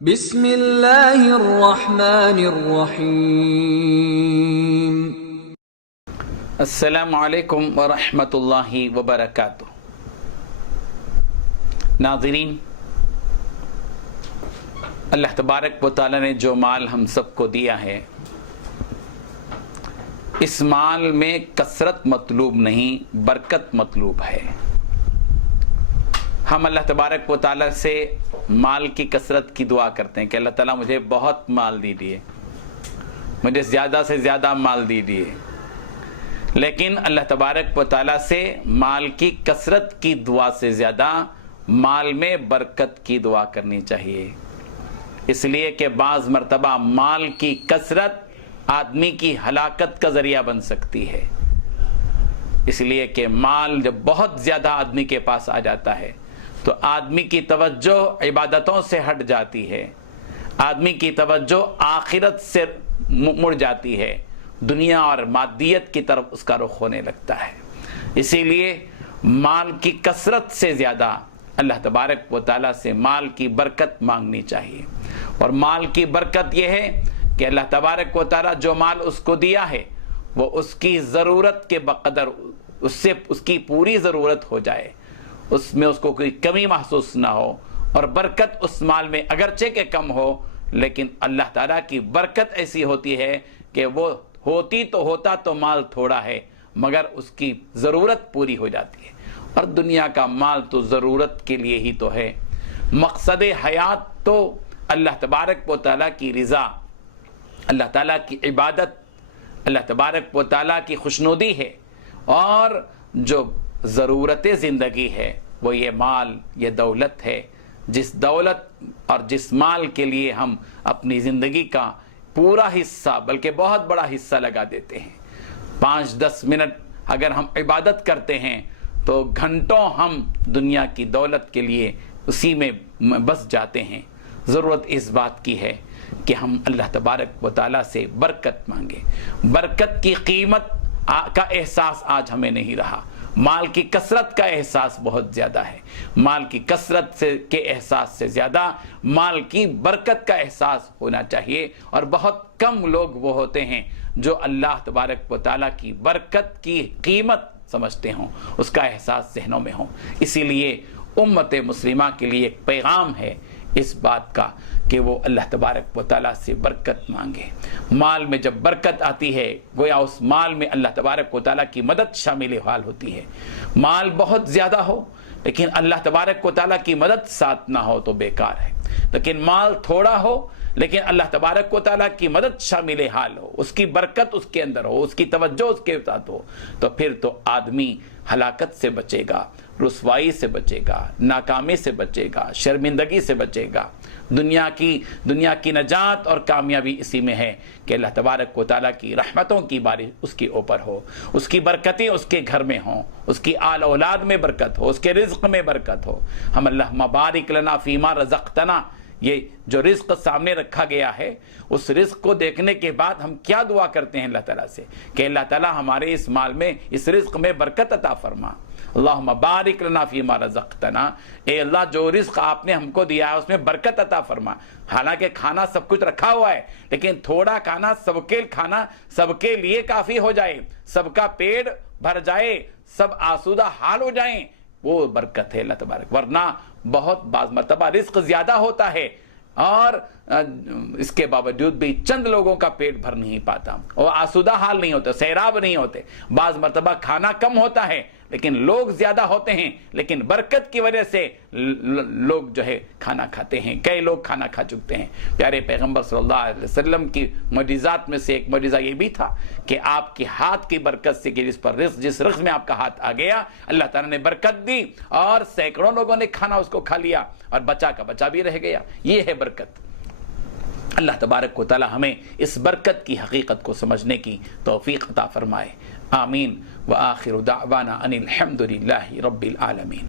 بسم اللہ الرحمن الرحیم۔ السلام علیکم ورحمۃ اللہ وبرکاتہ۔ ناظرین، اللہ تبارک و تعالی نے جو مال ہم سب کو دیا ہے، اس مال میں کثرت مطلوب نہیں، برکت مطلوب ہے۔ ہم اللہ تبارک و تعالی سے مال کی کثرت کی دعا کرتے ہیں کہ اللہ تعالیٰ مجھے بہت مال دیجیے، مجھے زیادہ سے زیادہ مال دیجیے، لیکن اللہ تبارک و تعالیٰ سے مال کی کثرت کی دعا سے زیادہ مال میں برکت کی دعا کرنی چاہیے، اس لیے کہ بعض مرتبہ مال کی کثرت آدمی کی ہلاکت کا ذریعہ بن سکتی ہے۔ اس لیے کہ مال جب بہت زیادہ آدمی کے پاس آ جاتا ہے تو آدمی کی توجہ عبادتوں سے ہٹ جاتی ہے، آدمی کی توجہ آخرت سے مڑ جاتی ہے، دنیا اور مادیت کی طرف اس کا رخ ہونے لگتا ہے۔ اسی لیے مال کی کثرت سے زیادہ اللہ تبارک و تعالیٰ سے مال کی برکت مانگنی چاہیے، اور مال کی برکت یہ ہے کہ اللہ تبارک و تعالیٰ جو مال اس کو دیا ہے وہ اس کی ضرورت کے بقدر اس کی پوری ضرورت ہو جائے، اس میں اس کو کوئی کمی محسوس نہ ہو، اور برکت اس مال میں اگرچہ کہ کم ہو لیکن اللہ تعالیٰ کی برکت ایسی ہوتی ہے کہ وہ ہوتا تو مال تھوڑا ہے مگر اس کی ضرورت پوری ہو جاتی ہے۔ اور دنیا کا مال تو ضرورت کے لیے ہی تو ہے، مقصد حیات تو اللہ تبارک و تعالیٰ کی رضا، اللہ تعالیٰ کی عبادت، اللہ تبارک و تعالیٰ کی خوشنودی ہے، اور جو ضرورت زندگی ہے وہ یہ مال، یہ دولت ہے، جس دولت اور جس مال کے لیے ہم اپنی زندگی کا پورا حصہ بلکہ بہت بڑا حصہ لگا دیتے ہیں۔ 5-10 منٹ اگر ہم عبادت کرتے ہیں تو گھنٹوں ہم دنیا کی دولت کے لیے اسی میں بس جاتے ہیں۔ ضرورت اس بات کی ہے کہ ہم اللہ تبارک و تعالیٰ سے برکت مانگیں۔ برکت کی قیمت کا احساس آج ہمیں نہیں رہا، مال کی کثرت کا احساس بہت زیادہ ہے۔ مال کی کثرت کے احساس سے زیادہ مال کی برکت کا احساس ہونا چاہیے، اور بہت کم لوگ وہ ہوتے ہیں جو اللہ تبارک و تعالیٰ کی برکت کی قیمت سمجھتے ہوں، اس کا احساس ذہنوں میں ہو۔ اسی لیے امت مسلمہ کے لیے ایک پیغام ہے اس بات کا کہ وہ اللہ تبارک و تعالیٰ سے برکت مانگے۔ مال میں جب برکت آتی ہے گویا اس مال میں اللہ تبارک و تعالیٰ کی مدد شامل حال ہوتی ہے۔ مال بہت زیادہ ہو لیکن اللہ تبارک و تعالیٰ کی مدد ساتھ نہ ہو تو بیکار ہے، لیکن مال تھوڑا ہو لیکن اللہ تبارک و تعالیٰ کی مدد شامل حال ہو، اس کی برکت اس کے اندر ہو، اس کی توجہ اس کے ساتھ ہو، تو پھر تو آدمی ہلاکت سے بچے گا، رسوائی سے بچے گا، ناکامی سے بچے گا، شرمندگی سے بچے گا۔ دنیا کی نجات اور کامیابی اسی میں ہے کہ اللہ تبارک و تعالیٰ کی رحمتوں کی بارش اس کے اوپر ہو، اس کی برکتیں اس کے گھر میں ہوں، اس کی آل اولاد میں برکت ہو، اس کے رزق میں برکت ہو۔ ہم اللہم بارک لنا فیما رزقتنا، یہ جو رزق سامنے رکھا گیا ہے اس رزق کو دیکھنے کے بعد ہم کیا دعا کرتے ہیں اللہ تعالیٰ سے کہ اللہ تعالیٰ ہمارے اس مال میں، اس رزق میں برکت عطا فرما۔ اللہم بارک لنا فیما رزقتنا، اے اللہ جو رزق آپ نے ہم کو دیا ہے اس میں برکت عطا فرما۔ حالانکہ کھانا سب کچھ رکھا ہوا ہے لیکن تھوڑا کھانا سب کے لیے کافی ہو جائے، سب کا پیٹ بھر جائے، سب آسودہ حال ہو جائیں، وہ برکت ہے اللہ تبارک۔ ورنہ بہت بعض مرتبہ رزق زیادہ ہوتا ہے اور اس کے باوجود بھی چند لوگوں کا پیٹ بھر نہیں پاتا، اور آسودہ حال نہیں ہوتے، سیراب نہیں ہوتے۔ بعض مرتبہ کھانا کم ہوتا ہے لیکن لوگ زیادہ ہوتے ہیں، لیکن برکت کی وجہ سے لوگ جو ہے کھانا کھاتے ہیں۔ کئی لوگ کھانا کھا چکتے ہیں۔ پیارے پیغمبر صلی اللہ علیہ وسلم کی معجزات میں سے ایک معجزہ یہ بھی تھا کہ آپ کے ہاتھ کی برکت سے کہ جس رزق میں آپ کا ہاتھ آ گیا اللہ تعالیٰ نے برکت دی، اور سینکڑوں لوگوں نے کھانا اس کو کھا لیا اور بچا کا بچا بھی رہ گیا۔ یہ ہے برکت۔ اللہ تبارک و تعالی ہمیں اس برکت کی حقیقت کو سمجھنے کی توفیق عطا فرمائے۔ آمین۔ وآخر دعوانا ان الحمد للہ رب العالمین۔